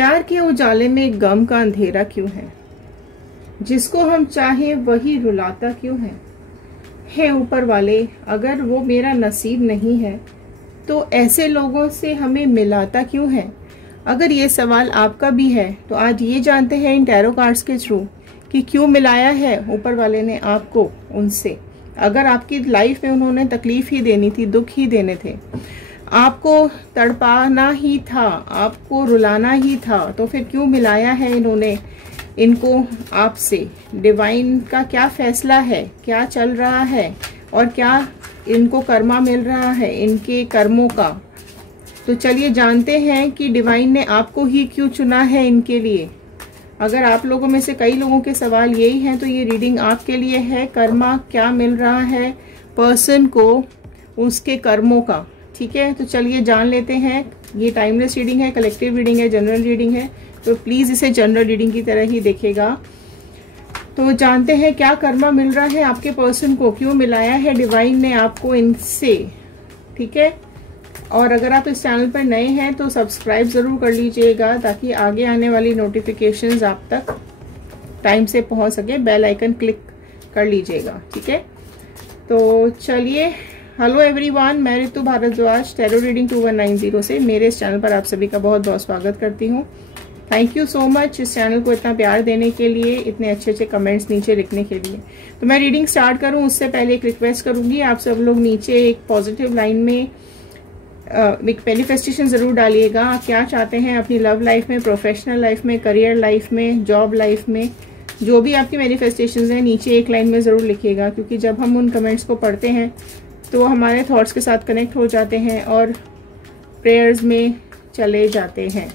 प्यार के उजाले में गम का अंधेरा क्यों है, जिसको हम चाहे वही रुलाता क्यों है ऊपर वाले, अगर वो मेरा नसीब नहीं है तो ऐसे लोगों से हमें मिलाता क्यों है। अगर ये सवाल आपका भी है तो आज ये जानते हैं इन टैरो कार्ड्स के थ्रू कि क्यों मिलाया है ऊपर वाले ने आपको उनसे। अगर आपकी लाइफ में उन्होंने तकलीफ ही देनी थी, दुख ही देने थे, आपको तड़पाना ही था, आपको रुलाना ही था, तो फिर क्यों मिलाया है इन्होंने इनको आपसे। डिवाइन का क्या फैसला है, क्या चल रहा है और क्या इनको कर्मा मिल रहा है इनके कर्मों का। तो चलिए जानते हैं कि डिवाइन ने आपको ही क्यों चुना है इनके लिए। अगर आप लोगों में से कई लोगों के सवाल यही हैं तो ये रीडिंग आपके लिए है। कर्मा क्या मिल रहा है पर्सन को उसके कर्मों का, ठीक है। तो चलिए जान लेते हैं। ये टाइमलेस रीडिंग है, कलेक्टिव रीडिंग है, जनरल रीडिंग है, तो प्लीज इसे जनरल रीडिंग की तरह ही देखेगा। तो जानते हैं क्या कर्मा मिल रहा है आपके पर्सन को, क्यों मिलाया है डिवाइन ने आपको इनसे, ठीक है। और अगर आप इस चैनल पर नए हैं तो सब्सक्राइब जरूर कर लीजिएगा ताकि आगे आने वाली नोटिफिकेशंस आप तक टाइम से पहुंच सके। बेल आइकन क्लिक कर लीजिएगा, ठीक है। तो चलिए, हेलो एवरीवन, मैं ऋतु भारद्वाज टैरो रीडिंग 2190 से मेरे इस चैनल पर आप सभी का बहुत बहुत स्वागत करती हूँ। थैंक यू सो मच इस चैनल को इतना प्यार देने के लिए, इतने अच्छे अच्छे कमेंट्स नीचे लिखने के लिए। तो मैं रीडिंग स्टार्ट करूँ उससे पहले एक रिक्वेस्ट करूंगी, आप सब लोग नीचे एक पॉजिटिव लाइन में एक मैनिफेस्टेशन जरूर डालिएगा। आप क्या चाहते हैं अपनी लव लाइफ में, प्रोफेशनल लाइफ में, करियर लाइफ में, जॉब लाइफ में, जो भी आपकी मैनिफेस्टेशंस हैं नीचे एक लाइन में जरूर लिखिएगा, क्योंकि जब हम उन कमेंट्स को पढ़ते हैं तो हमारे थॉट्स के साथ कनेक्ट हो जाते हैं और प्रेयर्स में चले जाते हैं।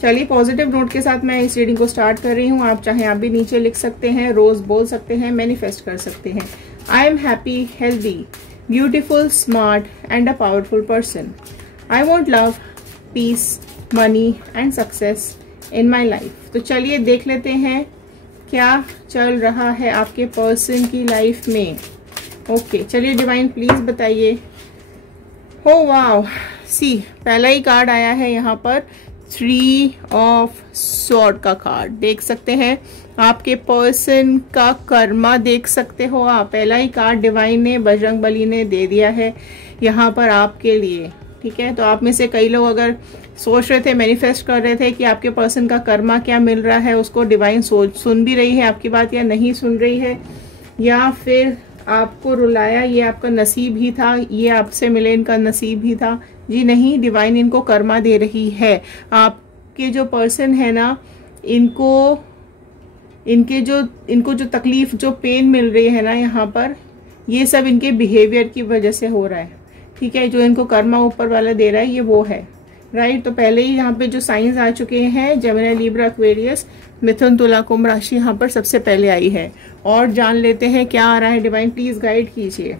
चलिए, पॉजिटिव नोट के साथ मैं इस रीडिंग को स्टार्ट कर रही हूँ। आप चाहे आप भी नीचे लिख सकते हैं, रोज बोल सकते हैं, मैनिफेस्ट कर सकते हैं। I am happy, healthy, beautiful, smart and a powerful person. I want love, peace, money and success in my life. तो चलिए देख लेते हैं क्या चल रहा है आपके पर्सन की लाइफ में। ओके, चलिए डिवाइन प्लीज बताइए। हो वाव, सी पहला ही कार्ड आया है यहाँ पर, 3 ऑफ स्वॉर्ड का कार्ड। देख सकते हैं आपके पर्सन का कर्मा, देख सकते हो आप। पहला ही कार्ड डिवाइन ने, बजरंगबली ने दे दिया है यहाँ पर आपके लिए, ठीक है। तो आप में से कई लोग अगर सोच रहे थे, मैनिफेस्ट कर रहे थे कि आपके पर्सन का कर्मा क्या मिल रहा है, उसको डिवाइन सुन भी रही है आपकी बात या नहीं सुन रही है, या फिर आपको रुलाया, ये आपका नसीब ही था, ये आपसे मिले इनका नसीब ही था। जी नहीं, डिवाइन इनको कर्मा दे रही है। आपके जो पर्सन है ना, इनको जो तकलीफ, जो पेन मिल रही है ना यहाँ पर, ये सब इनके बिहेवियर की वजह से हो रहा है, ठीक है। जो इनको कर्मा ऊपर वाला दे रहा है ये वो है, राइट। तो पहले ही यहाँ पे जो साइंस आ चुके हैं, जेमिनी, लिब्रा, एक्वेरियस, मिथुन, तुला, कुंभ राशि यहाँ पर सबसे पहले आई है। और जान लेते हैं क्या आ रहा है, डिवाइन प्लीज गाइड कीजिए।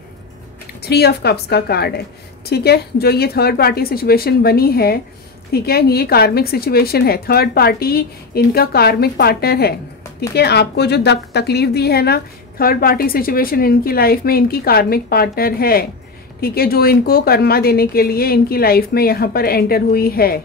3 ऑफ कप्स का कार्ड है, ठीक है। जो ये थर्ड पार्टी सिचुएशन बनी है, ठीक है, ये कार्मिक सिचुएशन है। थर्ड पार्टी इनका कार्मिक पार्टनर है, ठीक है। आपको जो तकलीफ दी है ना, थर्ड पार्टी सिचुएशन इनकी लाइफ में इनकी कार्मिक पार्टनर है, ठीक है, जो इनको कर्मा देने के लिए इनकी लाइफ में यहाँ पर एंटर हुई है।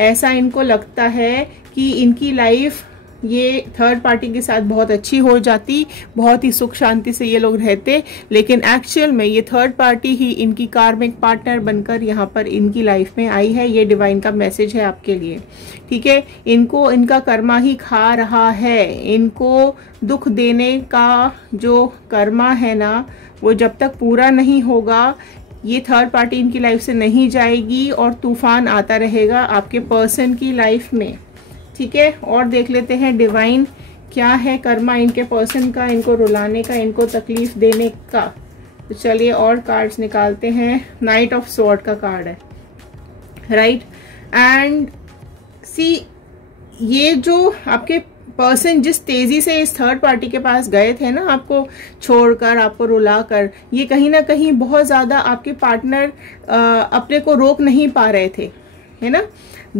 ऐसा इनको लगता है कि इनकी लाइफ ये थर्ड पार्टी के साथ बहुत अच्छी हो जाती, बहुत ही सुख शांति से ये लोग रहते, लेकिन एक्चुअल में ये थर्ड पार्टी ही इनकी कार्मिक पार्टनर बनकर यहाँ पर इनकी लाइफ में आई है। ये डिवाइन का मैसेज है आपके लिए, ठीक है। इनको इनका कर्मा ही खा रहा है। इनको दुख देने का जो कर्मा है ना, वो जब तक पूरा नहीं होगा ये थर्ड पार्टी इनकी लाइफ से नहीं जाएगी और तूफान आता रहेगा आपके पर्सन की लाइफ में, ठीक है। और देख लेते हैं डिवाइन क्या है कर्मा इनके पर्सन का, इनको रुलाने का, इनको तकलीफ देने का। तो चलिए और कार्ड्स निकालते हैं। नाइट ऑफ स्वॉर्ड का कार्ड है, राइट। एंड सी, ये जो आपके पर्सन जिस तेजी से इस थर्ड पार्टी के पास गए थे ना, आपको छोड़कर, आपको रुलाकर, ये कहीं ना कहीं बहुत ज्यादा आपके पार्टनर अपने को रोक नहीं पा रहे थे, है ना।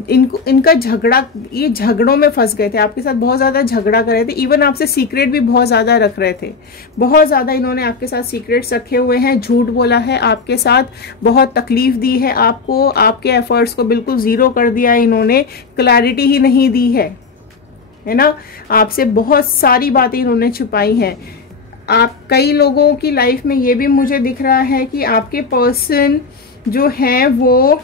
इनका झगड़ा, ये झगड़ों में फंस गए थे, आपके साथ बहुत ज्यादा झगड़ा कर रहे थे, इवन आपसे सीक्रेट भी बहुत ज्यादा रख रहे थे, बहुत ज्यादा इन्होंने आपके साथ सीक्रेट्स रखे हुए हैं, झूठ बोला है आपके साथ, बहुत तकलीफ दी है आपको, आपके एफर्ट्स को बिल्कुल जीरो कर दिया है इन्होंने, क्लैरिटी ही नहीं दी है ना। आपसे बहुत सारी बातें इन्होंने छुपाई हैं। आप कई लोगों की लाइफ में ये भी मुझे दिख रहा है कि आपके पर्सन जो है वो,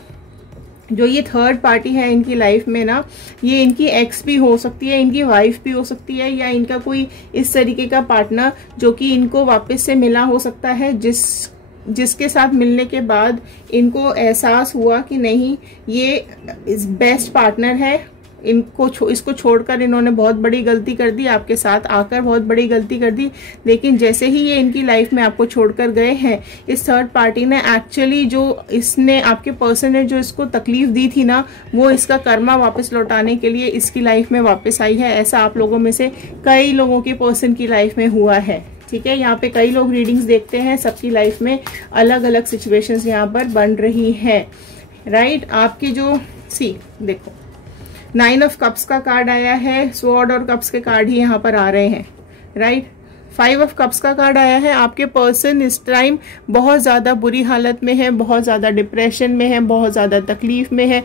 जो ये थर्ड पार्टी है इनकी लाइफ में ना, ये इनकी एक्स भी हो सकती है, इनकी वाइफ भी हो सकती है, या इनका कोई इस तरीके का पार्टनर जो कि इनको वापस से मिला हो सकता है, जिसके साथ मिलने के बाद इनको एहसास हुआ कि नहीं ये बेस्ट पार्टनर है, इसको छोड़कर इन्होंने बहुत बड़ी गलती कर दी, आपके साथ आकर बहुत बड़ी गलती कर दी। लेकिन जैसे ही ये इनकी लाइफ में आपको छोड़कर गए हैं, इस थर्ड पार्टी ने एक्चुअली जो इसने आपके पर्सन ने जो इसको तकलीफ दी थी ना, वो इसका कर्मा वापस लौटाने के लिए इसकी लाइफ में वापस आई है। ऐसा आप लोगों में से कई लोगों के पर्सन की लाइफ में हुआ है। ठीक है, यहाँ पे कई लोग रीडिंग्स देखते हैं, सबकी लाइफ में अलग अलग सिचुएशंस यहाँ पर बन रही है। राइट, आपकी जो देखो 9 ऑफ कप्स का कार्ड आया है, स्वॉर्ड और कप्स के कार्ड ही यहाँ पर आ रहे हैं। राइट, 5 ऑफ कप्स का कार्ड आया है। आपके पर्सन इस टाइम बहुत ज्यादा बुरी हालत में है, बहुत ज्यादा डिप्रेशन में है, बहुत ज्यादा तकलीफ में है,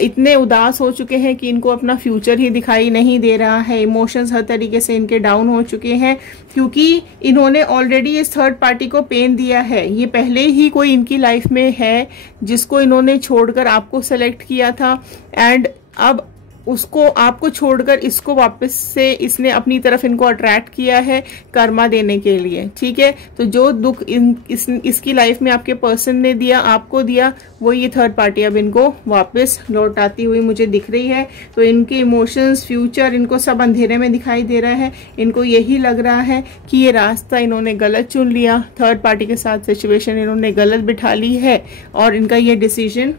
इतने उदास हो चुके हैं कि इनको अपना फ्यूचर ही दिखाई नहीं दे रहा है। इमोशंस हर तरीके से इनके डाउन हो चुके हैं, क्योंकि इन्होंने ऑलरेडी इस थर्ड पार्टी को पेन दिया है। ये पहले ही कोई इनकी लाइफ में है जिसको इन्होंने छोड़कर आपको सेलेक्ट किया था, एंड अब उसको आपको छोड़कर इसको वापस से इसने अपनी तरफ इनको अट्रैक्ट किया है कर्मा देने के लिए। ठीक है, तो जो दुख इसकी लाइफ में आपके पर्सन ने दिया, आपको दिया, वो ये थर्ड पार्टी अब इनको वापस लौटाती हुई मुझे दिख रही है। तो इनके इमोशंस, फ्यूचर, इनको सब अंधेरे में दिखाई दे रहा है। इनको यही लग रहा है कि ये रास्ता इन्होंने गलत चुन लिया, थर्ड पार्टी के साथ सिचुएशन इन्होंने गलत बिठा ली है और इनका ये डिसीजन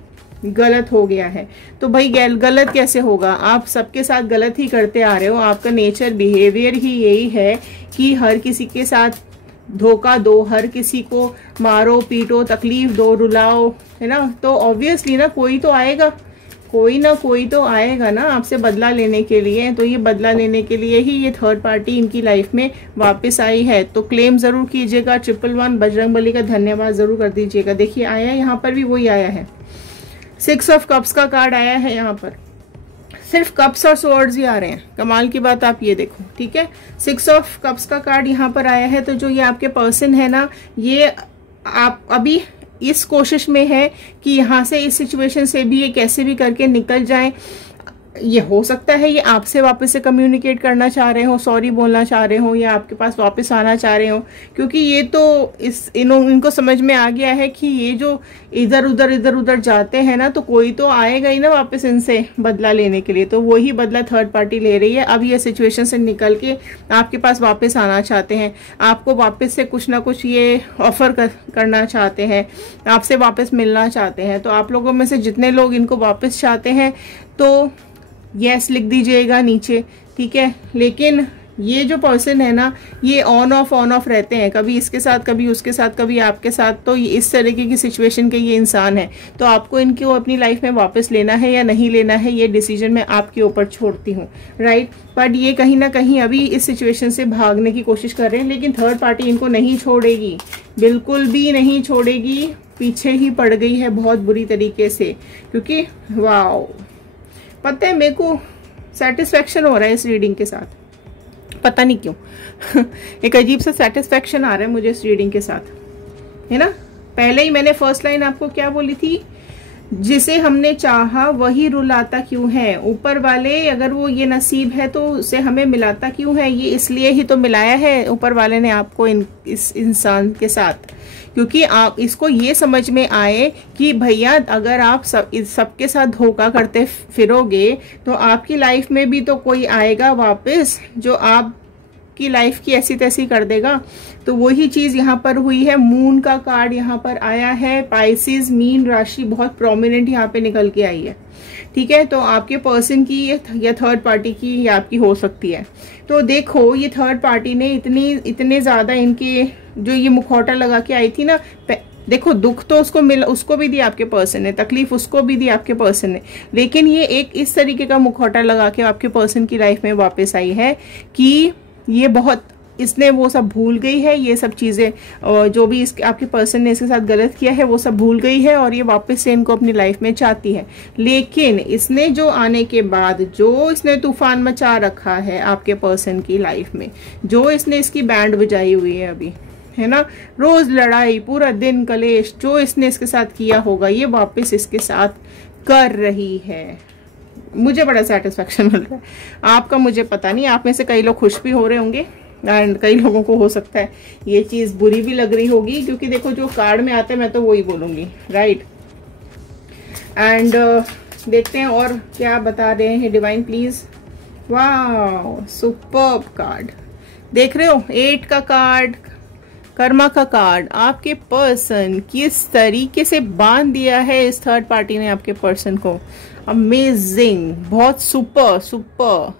गलत हो गया है। तो भाई गलत कैसे होगा, आप सबके साथ गलत ही करते आ रहे हो। आपका नेचर, बिहेवियर ही यही है कि हर किसी के साथ धोखा दो, हर किसी को मारो पीटो, तकलीफ दो, रुलाओ, है ना। तो ऑब्वियसली ना कोई तो आएगा, कोई ना कोई तो आएगा ना आपसे बदला लेने के लिए। तो ये बदला लेने के लिए ही ये थर्ड पार्टी इनकी लाइफ में वापस आई है। तो क्लेम जरूर कीजिएगा। 111 बजरंगबली का धन्यवाद जरूर कर दीजिएगा। देखिए आया, यहाँ पर भी वही आया है, 6 ऑफ कप्स का कार्ड आया है। यहाँ पर सिर्फ कप्स और स्वॉर्ड्स ही आ रहे हैं। कमाल की बात आप ये देखो। ठीक है, 6 ऑफ कप्स का कार्ड यहाँ पर आया है। तो जो ये आपके पर्सन है ना, ये आप अभी इस कोशिश में है कि यहाँ से, इस सिचुएशन से भी ये कैसे भी करके निकल जाए। ये हो सकता है ये आपसे वापस से कम्युनिकेट करना चाह रहे हो, सॉरी बोलना चाह रहे हो, या आपके पास वापस आना चाह रहे हो, क्योंकि ये तो इनको समझ में आ गया है कि ये जो इधर उधर जाते हैं ना, तो कोई तो आएगा ही ना वापस इनसे बदला लेने के लिए। तो वही बदला थर्ड पार्टी ले रही है। अब ये सिचुएशन से निकल के आपके पास वापस आना चाहते हैं, आपको वापस से कुछ ना कुछ ये ऑफर करना चाहते हैं, आपसे वापस मिलना चाहते हैं। तो आप लोगों में से जितने लोग इनको वापस चाहते हैं तो यस लिख दीजिएगा नीचे। ठीक है, लेकिन ये जो पर्सन है ना, ये ऑन ऑफ रहते हैं, कभी इसके साथ, कभी उसके साथ, कभी आपके साथ। तो ये इस तरीके की सिचुएशन के ये इंसान है। तो आपको इनको अपनी लाइफ में वापस लेना है या नहीं लेना है, ये डिसीजन मैं आपके ऊपर छोड़ती हूँ। राइट, बट ये कहीं ना कहीं अभी इस सिचुएशन से भागने की कोशिश कर रहे हैं, लेकिन थर्ड पार्टी इनको नहीं छोड़ेगी, बिल्कुल भी नहीं छोड़ेगी, पीछे ही पड़ गई है बहुत बुरी तरीके से। क्योंकि वाओ, पता है मेरे को सेटिस्फेक्शन हो रहा है इस रीडिंग के साथ, पता नहीं क्यों एक अजीब सा सेटिस्फेक्शन आ रहा है मुझे इस रीडिंग के साथ, है ना। पहले ही मैंने फर्स्ट लाइन आपको क्या बोली थी, जिसे हमने चाहा वही रुलाता क्यों है। ऊपर वाले, अगर वो ये नसीब है तो उसे हमें मिलाता क्यों है, ये इसलिए ही तो मिलाया है ऊपर वाले ने आपको इस इंसान के साथ, क्योंकि आप इसको ये समझ में आए कि भैया अगर आप सबके साथ धोखा करते फिरोगे तो आपकी लाइफ में भी तो कोई आएगा वापस जो आपकी लाइफ की ऐसी तैसी कर देगा। तो वही चीज यहाँ पर हुई है। मून का कार्ड यहाँ पर आया है, पाइसिस मीन राशि बहुत प्रोमिनेंट यहाँ पे निकल के आई है। ठीक है, तो आपके पर्सन की या थर्ड पार्टी की या आपकी हो सकती है। तो देखो ये थर्ड पार्टी ने इतने ज्यादा इनके जो ये मुखौटा लगा के आई थी ना, देखो दुख तो उसको मिला, उसको भी दिया आपके पर्सन ने, तकलीफ उसको भी दी आपके पर्सन ने, लेकिन ये एक इस तरीके का मुखौटा लगा के आपके पर्सन की लाइफ में वापस आई है कि ये बहुत, इसने वो सब भूल गई है, ये सब चीज़ें जो भी इसके आपके पर्सन ने इसके साथ गलत किया है वो सब भूल गई है, और ये वापस से इनको अपनी लाइफ में चाहती है। लेकिन इसने जो आने के बाद जो इसने तूफान मचा रखा है आपके पर्सन की लाइफ में, जो इसने इसकी बैंड बजाई हुई है अभी, है ना, रोज लड़ाई, पूरा दिन कलेश, जो इसने इसके साथ किया होगा ये वापस इसके साथ कर रही है। मुझे बड़ा सेटिस्फेक्शन मिल रहा है। आपका मुझे पता नहीं, आप में से कई लोग खुश भी हो रहे होंगे एंड कई लोगों को हो सकता है ये चीज बुरी भी लग रही होगी, क्योंकि देखो जो कार्ड में आता है मैं तो वही बोलूंगी, राइट। एंड देखते हैं और क्या बता रहे हैं डिवाइन प्लीज। वाह सुपर्ब कार्ड देख रहे हो, 8 का कार्ड, कर्मा का कार्ड। आपके पर्सन किस तरीके से बांध दिया है इस थर्ड पार्टी ने आपके पर्सन को, अमेजिंग, बहुत सुपर सुपर।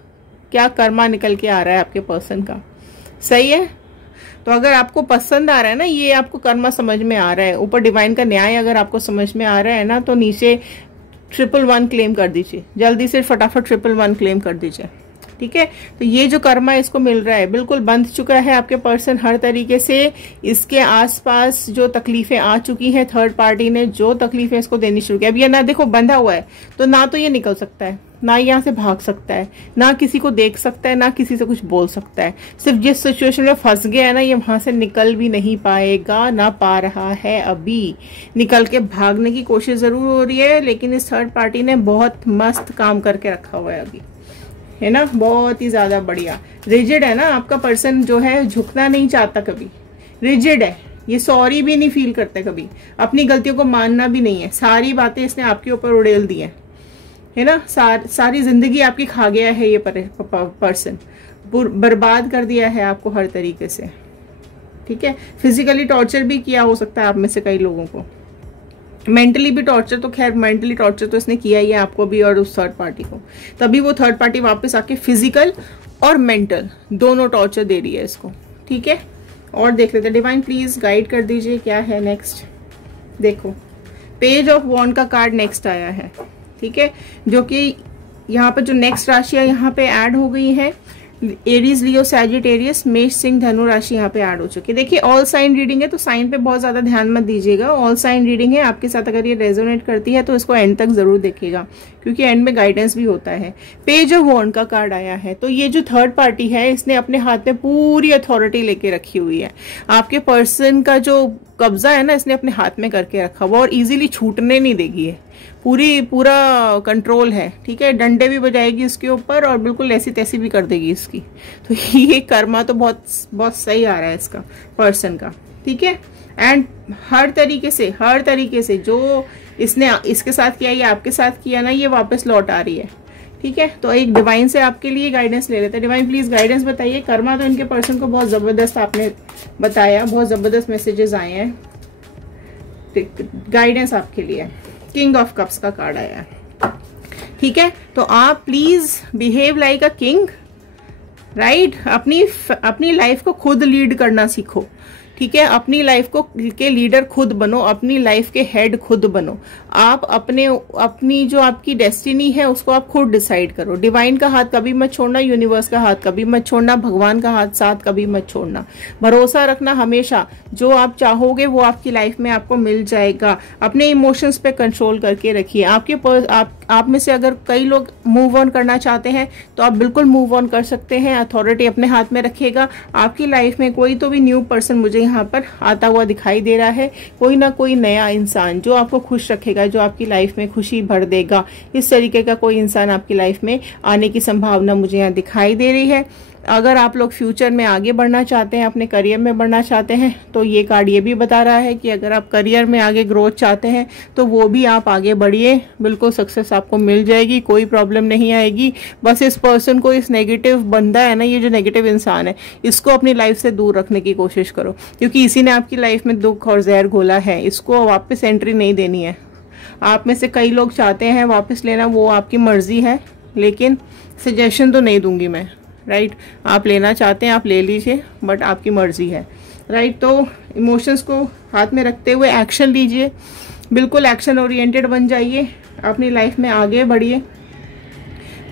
क्या कर्मा निकल के आ रहा है आपके पर्सन का, सही है। तो अगर आपको पसंद आ रहा है ना, ये आपको कर्मा समझ में आ रहा है, ऊपर डिवाइन का न्याय अगर आपको समझ में आ रहा है ना, तो नीचे 111 क्लेम कर दीजिए, जल्दी से फटाफट 111 क्लेम कर दीजिए, ठीक है। तो ये जो कर्मा इसको मिल रहा है बिल्कुल बंध चुका है आपके पर्सन हर तरीके से। इसके आसपास जो तकलीफें आ चुकी हैं, थर्ड पार्टी ने जो तकलीफें इसको देनी शुरू की, अब ये ना देखो बंधा हुआ है तो ना तो ये निकल सकता है, ना यहाँ से भाग सकता है, ना किसी को देख सकता है, ना किसी से कुछ बोल सकता है। सिर्फ जिस सिचुएशन में फंस गया है ना, ये वहां से निकल भी नहीं पाएगा, ना पा रहा है अभी। निकल के भागने की कोशिश जरूर हो रही है, लेकिन इस थर्ड पार्टी ने बहुत मस्त काम करके रखा हुआ है अभी, है ना, बहुत ही ज्यादा बढ़िया। रिजिड है ना आपका पर्सन, जो है झुकना नहीं चाहता कभी, रिजिड है, ये सॉरी भी नहीं फील करते कभी, अपनी गलतियों को मानना भी नहीं है, सारी बातें इसने आपके ऊपर उड़ेल दी है ना, सारी जिंदगी आपकी खा गया है ये पर्सन, बर्बाद कर दिया है आपको हर तरीके से, ठीक है। फिजिकली टॉर्चर भी किया हो सकता है आप में से कई लोगों को, मेंटली भी टॉर्चर, तो खैर मेंटली टॉर्चर तो इसने किया ही है आपको भी और उस थर्ड पार्टी को, तभी वो थर्ड पार्टी वापस आके फिजिकल और मेंटल दोनों टॉर्चर दे रही है इसको, ठीक है। और देख लेते हैं, डिवाइन प्लीज गाइड कर दीजिए क्या है नेक्स्ट। देखो पेज ऑफ वॉन्ड का कार्ड नेक्स्ट आया है, ठीक है, जो कि यहाँ पर जो नेक्स्ट राशियां यहाँ पे ऐड हो गई है, एरीज, लियो, सैजिटेरियस, मेष, सिंह, धनु राशि यहाँ पे ऐड हो चुकी है। देखिए ऑल साइन रीडिंग है तो साइन पे बहुत ज्यादा ध्यान मत दीजिएगा, ऑल साइन रीडिंग है, आपके साथ अगर ये रेजोनेट करती है तो इसको एंड तक जरूर देखिएगा, क्योंकि एंड में गाइडेंस भी होता है। पेज ऑफ वॉन्ड का कार्ड आया है, तो ये जो थर्ड पार्टी है इसने अपने हाथ में पूरी अथॉरिटी लेके रखी हुई है, आपके पर्सन का जो कब्जा है ना इसने अपने हाथ में करके रखा हुआ, और इजीली छूटने नहीं देगी है, पूरा कंट्रोल है, ठीक है। डंडे भी बजाएगी इसके ऊपर और बिल्कुल ऐसी तैसी भी कर देगी इसकी, तो ये कर्मा तो बहुत बहुत सही आ रहा है इसका पर्सन का, ठीक है। एंड हर तरीके से जो इसने इसके साथ किया या आपके साथ किया ना, ये वापस लौट आ रही है, ठीक है। तो एक डिवाइन से आपके लिए गाइडेंस ले लेते हैं। डिवाइन प्लीज गाइडेंस बताइए, कर्मा तो इनके पर्सन को बहुत जबरदस्त आपने बताया, बहुत जबरदस्त मैसेजेस आए हैं, गाइडेंस आपके लिए। किंग ऑफ कप्स का कार्ड आया है, ठीक है। तो आप please behave like a king, right. अपनी लाइफ को खुद लीड करना सीखो, ठीक है। अपनी लाइफ को के लीडर खुद बनो, अपनी लाइफ के हेड खुद बनो। आप अपनी जो आपकी डेस्टिनी है उसको आप खुद डिसाइड करो। डिवाइन का हाथ कभी मत छोड़ना, यूनिवर्स का हाथ कभी मत छोड़ना, भगवान का हाथ साथ कभी मत छोड़ना। भरोसा रखना हमेशा, जो आप चाहोगे वो आपकी लाइफ में आपको मिल जाएगा। अपने इमोशंस पे कंट्रोल करके रखिए। आप में से अगर कई लोग मूव ऑन करना चाहते हैं तो आप बिल्कुल मूव ऑन कर सकते हैं। अथॉरिटी अपने हाथ में रखिएगा। आपकी लाइफ में कोई तो भी न्यू पर्सन मुझे यहाँ पर आता हुआ दिखाई दे रहा है, कोई ना कोई नया इंसान जो आपको खुश रखेगा, जो आपकी लाइफ में खुशी भर देगा। इस तरीके का कोई इंसान आपकी लाइफ में आने की संभावना मुझे यहाँ दिखाई दे रही है। अगर आप लोग फ्यूचर में आगे बढ़ना चाहते हैं, अपने करियर में बढ़ना चाहते हैं, तो ये कार्ड ये भी बता रहा है कि अगर आप करियर में आगे ग्रोथ चाहते हैं तो वो भी आप आगे बढ़िए, बिल्कुल सक्सेस आपको मिल जाएगी, कोई प्रॉब्लम नहीं आएगी। बस इस पर्सन को, इस नेगेटिव बंदा है ना, ये जो नेगेटिव इंसान है, इसको अपनी लाइफ से दूर रखने की कोशिश करो, क्योंकि इसी ने आपकी लाइफ में दुख और जहर घोला है। इसको वापस एंट्री नहीं देनी है। आप में से कई लोग चाहते हैं वापस लेना, वो आपकी मर्जी है, लेकिन सजेशन तो नहीं दूंगी मैं, राइट। आप लेना चाहते हैं आप ले लीजिए, बट आपकी मर्जी है। राइट। तो इमोशंस को हाथ में रखते हुए एक्शन लीजिए, बिल्कुल एक्शन ओरिएंटेड बन जाइए, अपनी लाइफ में आगे बढ़िए,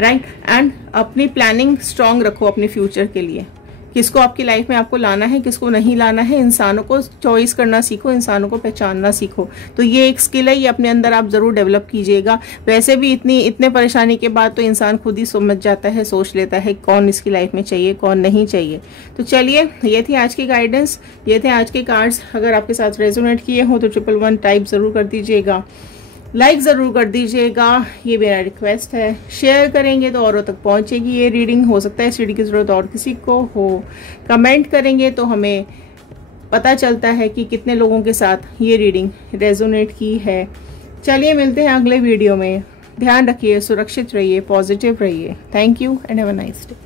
राइट। एंड अपनी प्लानिंग स्ट्रांग रखो अपने फ्यूचर के लिए, किसको आपकी लाइफ में आपको लाना है, किसको नहीं लाना है। इंसानों को चॉइस करना सीखो, इंसानों को पहचानना सीखो। तो ये एक स्किल है, ये अपने अंदर आप जरूर डेवलप कीजिएगा। वैसे भी इतने परेशानी के बाद तो इंसान खुद ही समझ जाता है, सोच लेता है कौन इसकी लाइफ में चाहिए, कौन नहीं चाहिए। तो चलिए, ये थी आज की गाइडेंस, ये थे आज के कार्ड्स। अगर आपके साथ रेजोनेट किए हो तो 111 टाइप जरूर कर दीजिएगा, लाइक जरूर कर दीजिएगा, ये मेरा रिक्वेस्ट है। शेयर करेंगे तो औरों तक पहुंचेगी ये रीडिंग, हो सकता है इस रीडिंग की जरूरत और किसी को हो। कमेंट करेंगे तो हमें पता चलता है कि कितने लोगों के साथ ये रीडिंग रेजोनेट की है। चलिए, मिलते हैं अगले वीडियो में। ध्यान रखिए, सुरक्षित रहिए, पॉजिटिव रहिए। Thank you and have a nice day.